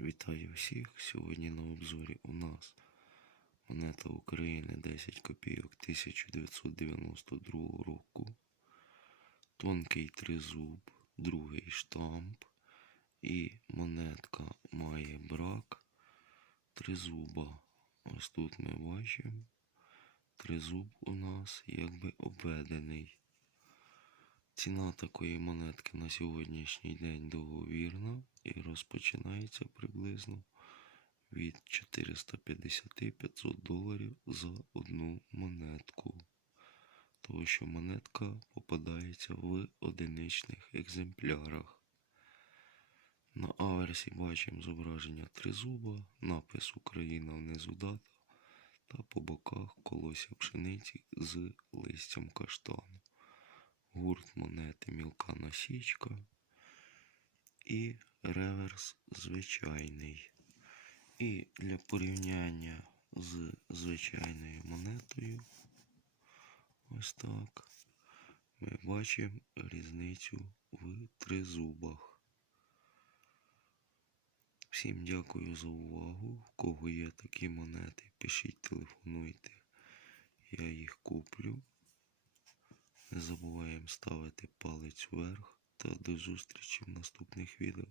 Вітаю всіх! Сьогодні на обзорі у нас монета України 10 копійок 1992 року, тонкий тризуб, другий штамп і монетка має брак тризуба. Ось тут ми бачимо, тризуб у нас якби обведений. Ціна такої монетки на сьогоднішній день договірна і розпочинається приблизно від 450-500 доларів за одну монетку. Тому що монетка попадається в одиничних екземплярах. На аверсі бачимо зображення тризуба, напис Україна внизу дата та по боках колося пшениці з листям каштану гурт монети мілка насічка і реверс звичайний. І для порівняння з звичайною монетою, ось так, ми бачимо різницю в тризубах. Всім дякую за увагу. В кого є такі монети, пишіть, телефонуйте. Я їх куплю. Не забуваємо ставити палець вверх та до зустрічі в наступних відео.